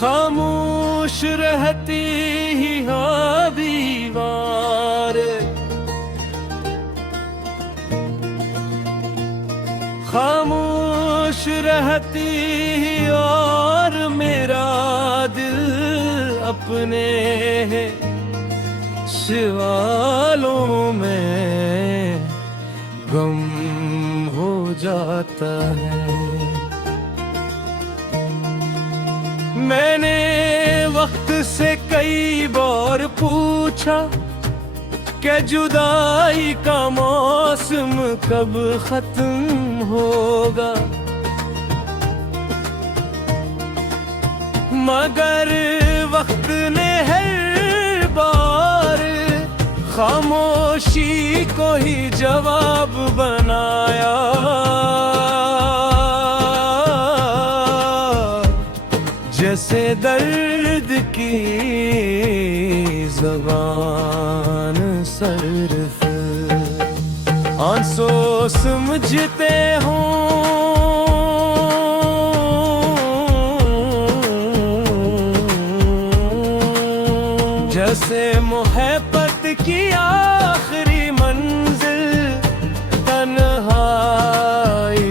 खामोश रहती ही दीवार, खामोश रहती ही और मेरा दिल अपने सवालों में गम हो जाता है। मैंने वक्त से कई बार पूछा कि जुदाई का मौसम कब खत्म होगा, मगर वक्त ने हर बार खामोशी को ही जवाब बनाया। जैसे दर्द की ज़बान सर्फ आंसू समझते हों, जैसे मोहब्बत की आखिरी मंजिल तन्हाई।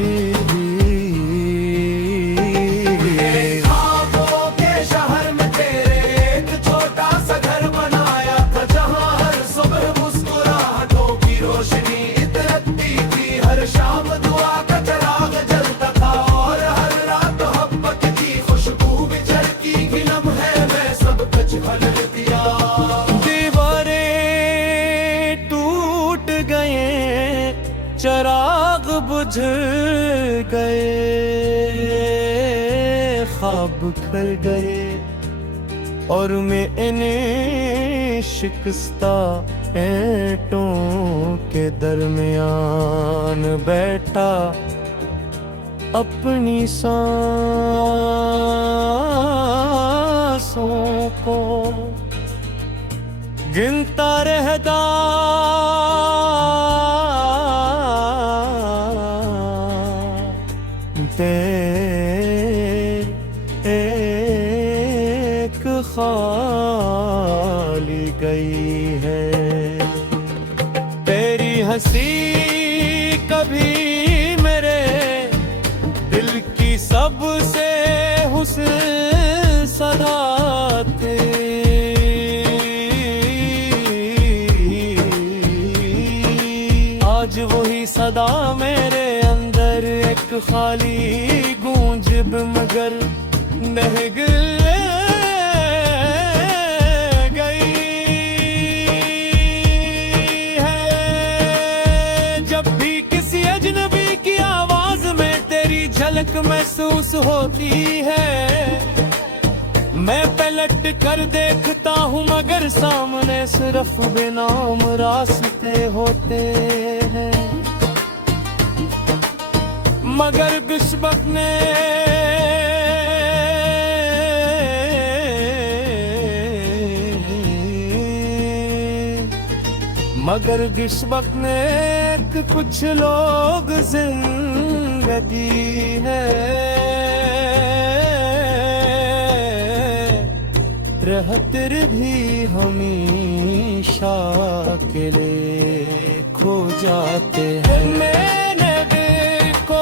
चराग बुझ गए, ख्वाब खर गए और मैं इन्हें शिकस्ता ईंटों के दरमियान बैठा, अपनी सांसों को गिनता रहता। एक खाली गई है तेरी हंसी, कभी मेरे दिल की सबसे हुस्न सदा थी। आज वही सदा मेरे अंदर एक खाली गूंज मगर महक गई है। जब भी किसी अजनबी की आवाज में तेरी झलक महसूस होती है, मैं पलट कर देखता हूँ मगर सामने सिर्फ बेनाम रास्ते होते हैं। मगर किस्मत ने मगर किस्मत ने कुछ लोग जिंदगी है रहतर भी हमेशा के लिए खो जाते हैं। मैंने दिल को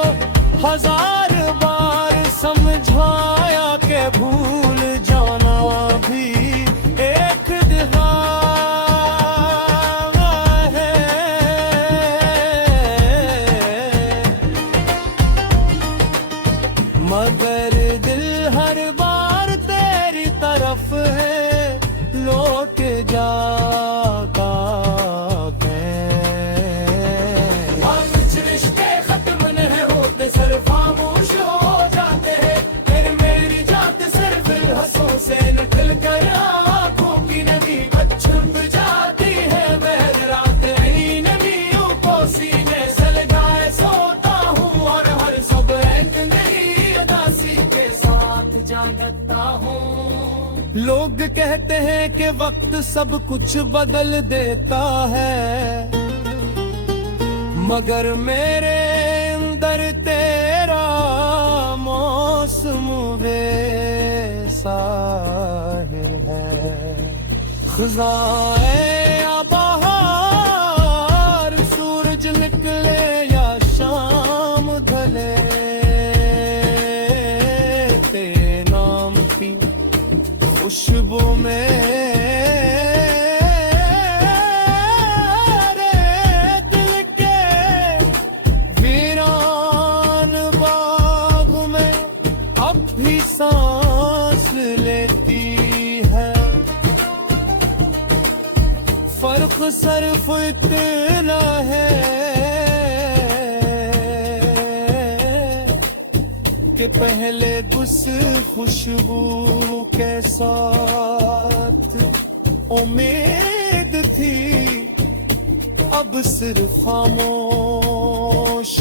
हजार बार समझाया कि भूल जाना भी एक दफा है, मगर दिल हर बार तेरी तरफ है लौट जाता है। कुछ रिश्ते खत्म नहीं होते, सिर्फ खामोश हो जाते हैं। फिर मेरी जात सिर्फ हंसों से निकल कर आँखों की नदी छुप जाती है। महज रात ही नदियों को सीने से लगाए सोता हूँ और हर सुबह एक नई उदासी के साथ जागता हूँ। लोग कहते हैं कि वक्त सब कुछ बदल देता है, मगर मेरे अंदर तेरा मौसम वे साहिर है। ख़ज़ाए या बहार, सूरज निकले या शाम ढले, तेरे नाम की खुशबू में दिल के वीरान बाग में अब भी सांस लेती है। फर्क सिर्फ इतना है कि पहले उस खुशबू के साथ उम्मीद थी, अब सिर्फ खामोश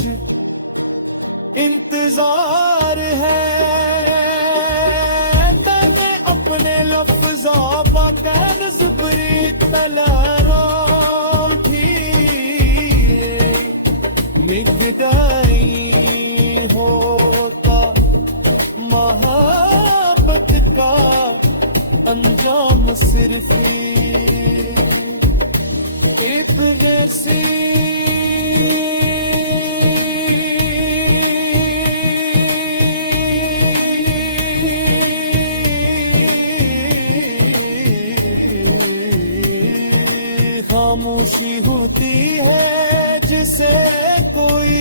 इंतजार है। मैंने अपने लफ्ज़ों पर कैनज़ बरी तलवारों की निगरानी होता मोहब्बत का अंजाम सिर्फ एक जैसी खामोशी होती है जिसे कोई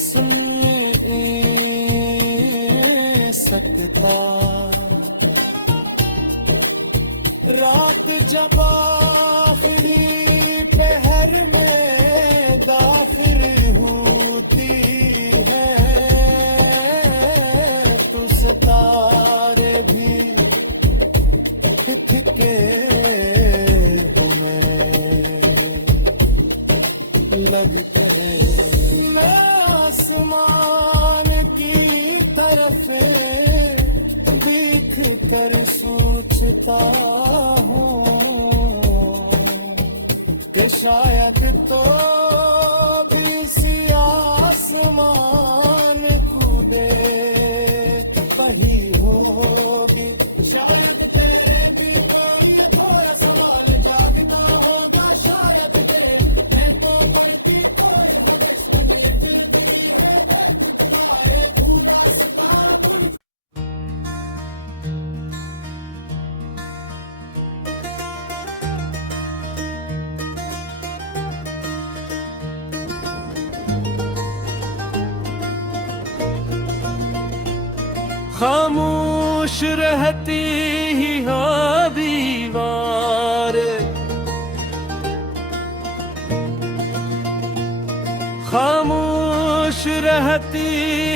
सुन सकता। रात जब आखिरी पहर में दाखिल होती है तो सितारे भी के लगते हैं। मैं आसमान की तरफ देख कर सोचता हूँ कि शायद तो भी इसी आसमान खुदे वही होगी। शायद तेरे भी कोई थोड़ा सवाल जागता होगा, शायद मैं तो करती कोई हवस में फिर भी है तुम्हारे पूरा सकाम। खामोश रहती ही हाँ दीवार, खामोश रहती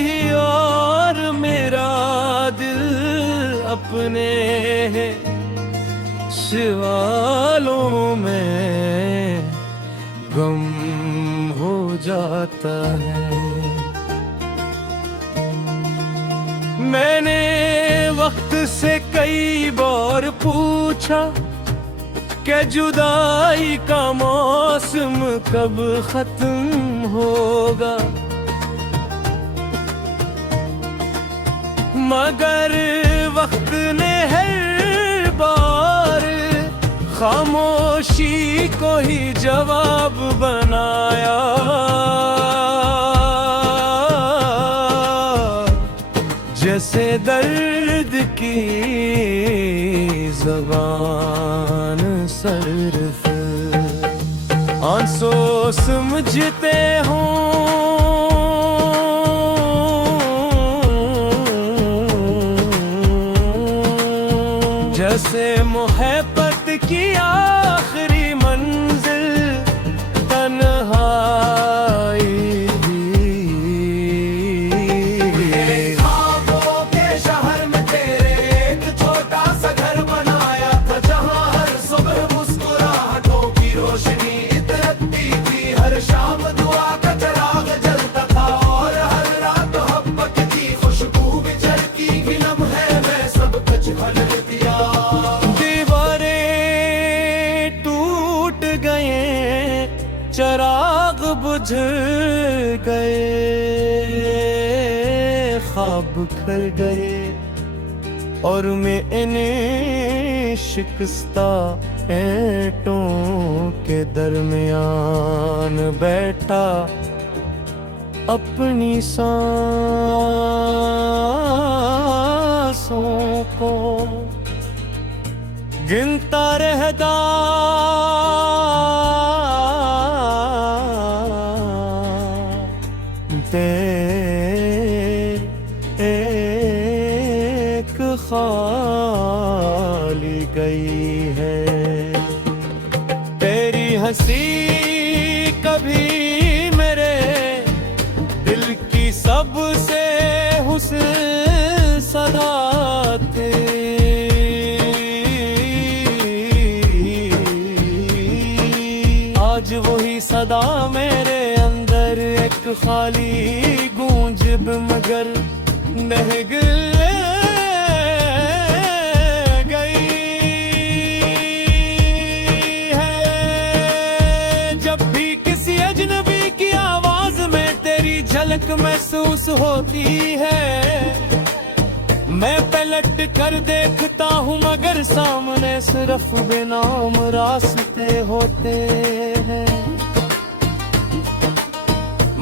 ही और मेरा दिल अपने सवालों में गम हो जाता है। मैंने वक्त से कई बार पूछा कि जुदाई का मौसम कब खत्म होगा, मगर वक्त ने हर बार खामोशी को ही जवाब बनाया। जैसे दर्द की ज़बान सिर्फ आंसू समझते हों, जैसे मोहब्बत की आखिरी मंजिल तन्हाई। चराग बुझ गए, ख्वाब कर गए और मैंने शिकस्ता ऐंठों के दरमियान बैठा अपनी सांसों को गिनता रहता एक खाली गई है तेरी हंसी कभी मेरे दिल की सबसे हुस्न सदा थी आज वही सदा मेरे अंदर एक खाली गूंज मगर महगल गई है जब भी किसी अजनबी की आवाज में तेरी झलक महसूस होती है मैं पलट कर देखता हूँ मगर सामने सिर्फ बेनाम रास्ते होते हैं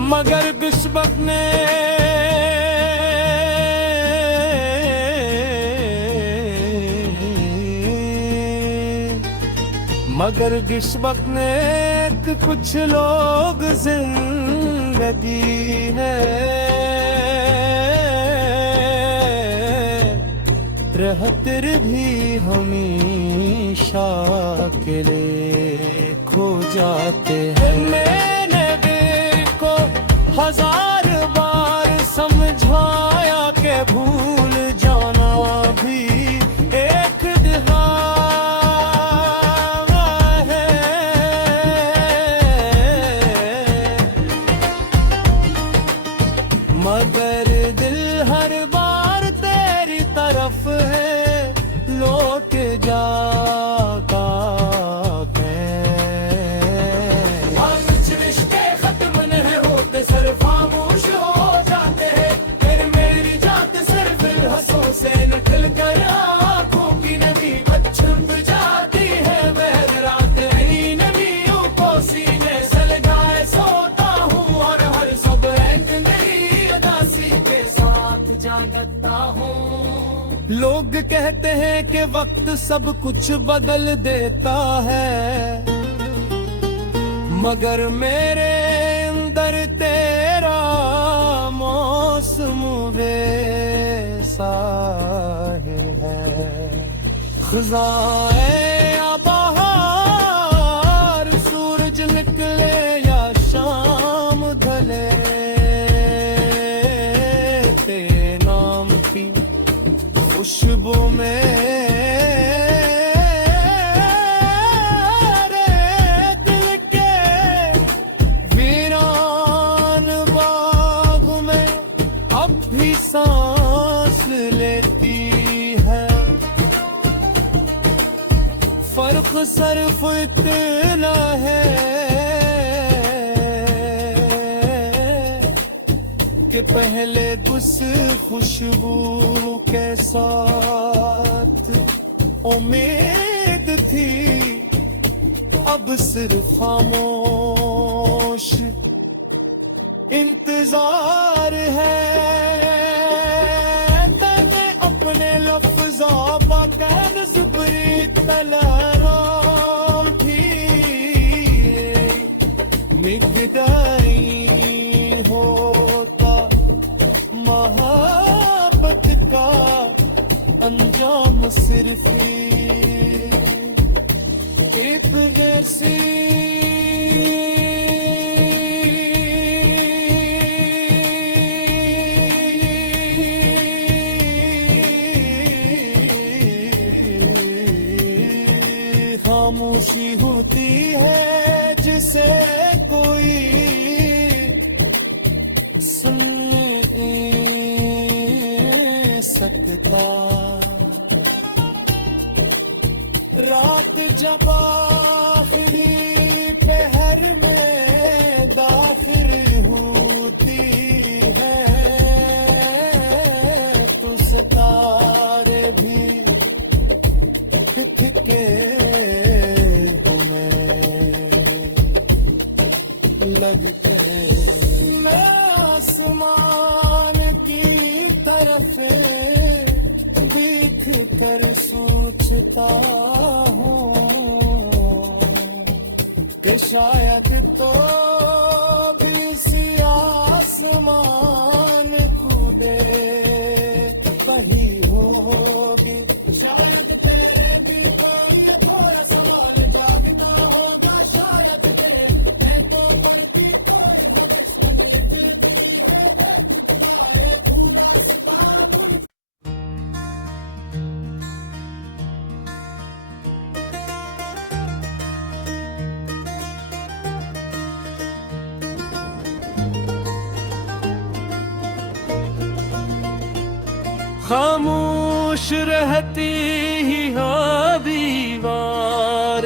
मगर किस्मत ने मगर किस्मत ने कुछ लोग जिंदगी है रहतर भी हमेशा के लिए खो जाते हैं मैंने दिल को हजार बार समझाया के भूल जाना भी एक दफा है मगर दिल हर बार तेरी तरफ है लौट जाता लोग कहते हैं कि वक्त सब कुछ बदल देता है मगर मेरे अंदर तेरा मौसम वैसा है खज़ाए या बहार सूरज निकले या शाम ढले तेरे नाम की खुशबू में दिल के वीरान बाग में अब भी सांस लेती है फर्क सिर्फ इतना है कि पहले उस खुशबू के साथ उम्मीद थी अब सिर्फ खामोश इंतजार है तने अपने लफ्ज़ों पर ज़ुबरी तलवारों की निगरानी मोहब्बत का अंजाम सिर्फ एक जैसी खामोशी होती है जिसे कोई सुन सकता रात जब आखिरी पहर में दाखिल होती है के हमें लगते। मैं आसमान की तरफ देख कर सोचता हूँ कि शायद तो भी इसी आसमान कूदे वही होगी। शायद तेरे दिल को ये थोड़ा सवाल जागता होगा, शायद तेरे मैं तो पढ़ती कोई भविष्य बनी दिल भी है ये पूरा सपना भूल। खामोश रहती ही हाँ दीवार,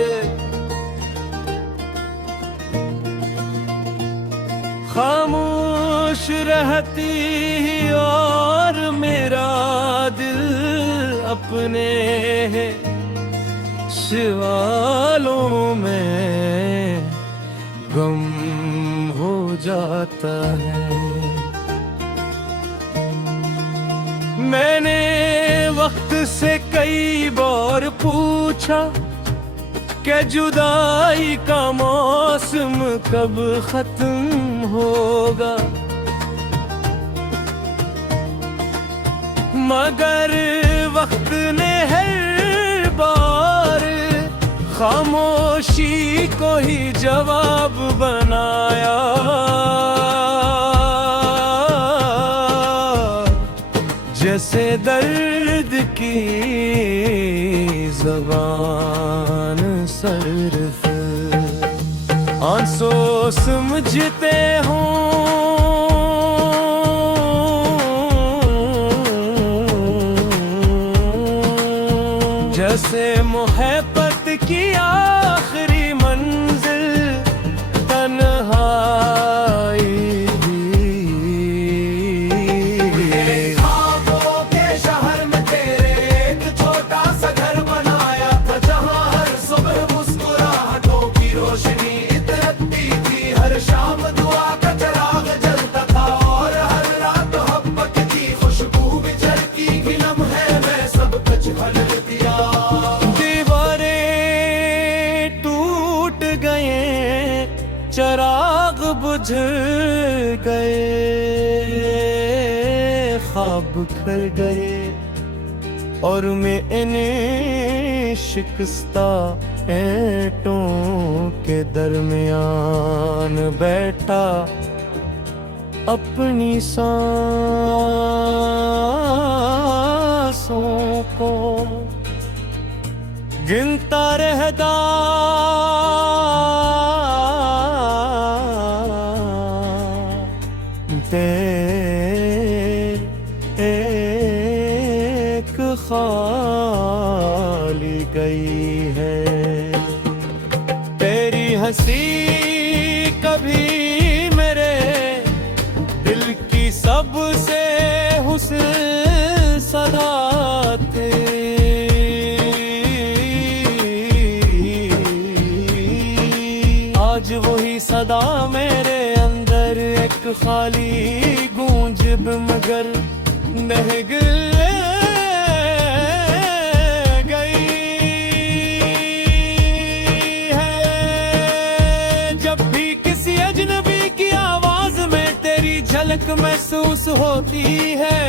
खामोश रहती ही और मेरा दिल अपने सवालों में गम हो जाता है। मैंने वक्त से कई बार पूछा कि जुदाई का मौसम कब खत्म होगा, मगर वक्त ने हर बार खामोशी को ही जवाब बनाया। जैसे दर्द की ज़बान सर्फ आंसू समझते हों, जैसे मोहब्बत की आखिरी मंजिल तन्हाई। चराग बुझ गए, ख्वाब खर गए और मैं इन्हें शिकस्ता ऐंठों के दरमियान बैठा अपनी सांसों को गिनता रहता। एक खाली गई है तेरी हंसी, कभी मेरे दिल की सबसे हुस्न सदा थी। आज वही सदा मेरे अंदर एक खाली गूंज मगर महक गई है। जब भी किसी अजनबी की आवाज में तेरी झलक महसूस होती है,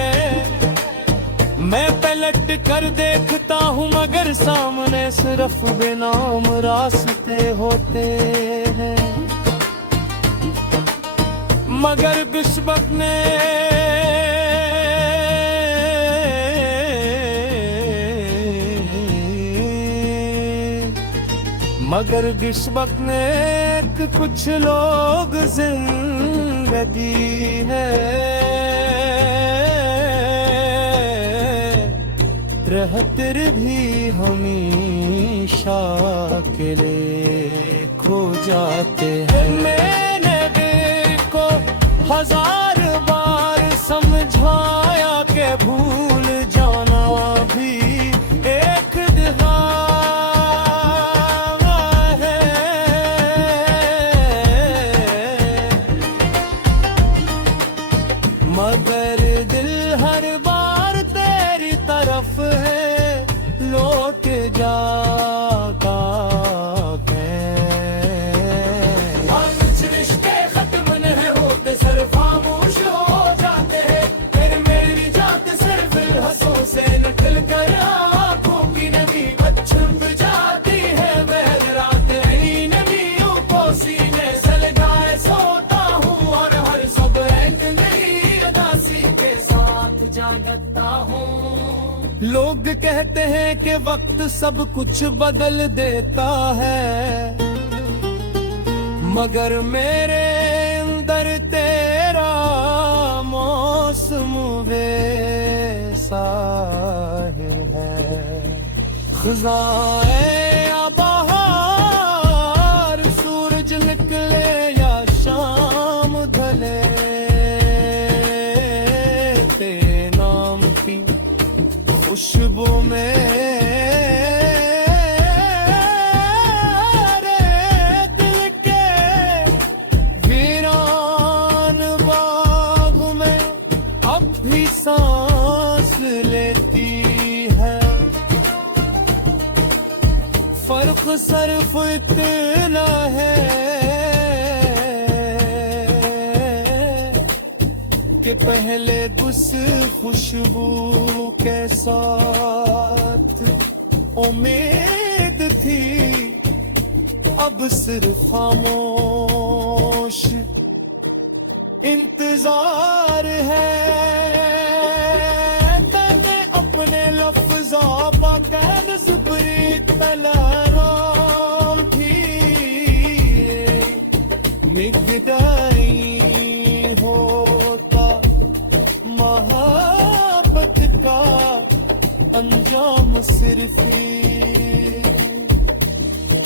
मैं पलट कर देखता हूँ मगर सामने सिर्फ बेनाम रास्ते होते हैं। मगर किस्मत ने कुछ लोग जिंदगी है रहतर भी हमेशा के लिए खो जाते हैं। मैंने दिल को 1000 बार समझाया कि भूल जाना भी एक दफा तरफ है लौट जाता और कुछ रिश्ते खत्म नहीं होते, सर खामोश हो जाते हैं, फिर मेरी जात सिर्फ हंसों से निकल कर आंखों की नमी छुप जाती है। बहर रात मेरी नमियों को सीने से लगाए सोता हूँ, और हर सुबह एक नई उदासी के साथ जागता हूँ। लोग कहते हैं कि वक्त सब कुछ बदल देता है, मगर मेरे अंदर तेरा मौसम वैसा है। खज़ाए या बहार, सूरज निकले या शाम ढले, तेरे नाम की खुशबू में रे दिल के वीरान बाग में अब भी सांस लेती है। फर्क सिर्फ इतना है कि पहले उस खुशबू के साथ उम्मीद थी, अब सिर्फ खामोश इंतजार है। मैंने अपने लफ्ज़ों का ज़ुबरी तलवार थी, मिगदाई होता मोहब्बत का अंजाम सिर्फ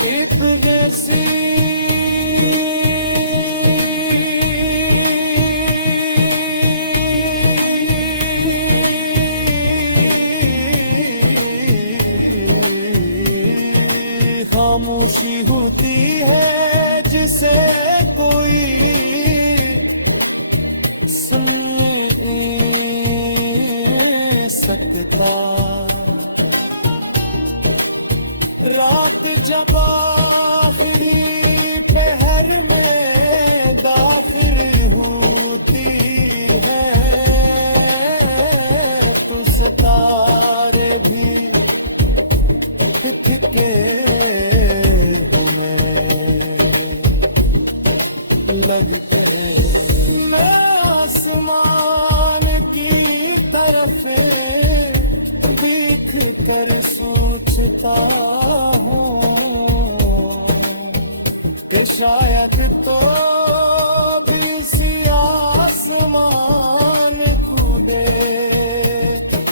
एक जैसी खामोशी होती है जिसे कोई सुन सकता। रात जब आखिरी पहर में दाखिल होती है, तो सितारे भी के लगते हैं। मैं आसमान की तरफ देख कर सोचता हूँ कि शायद तो भी इसी आसमान कूदे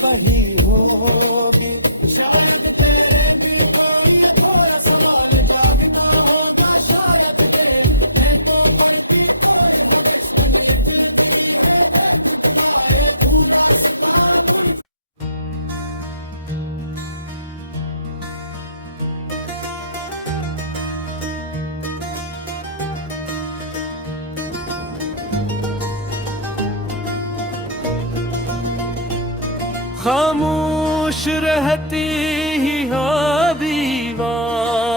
वही होगी। शायद तेरे दिल को ये थोड़ा सवाल जागना होगा, शायद मैं तो बनती कोई भविष्य में दिल भी है तुम्हारे पूरा सता। खामोश रहती ही हाँ दीवार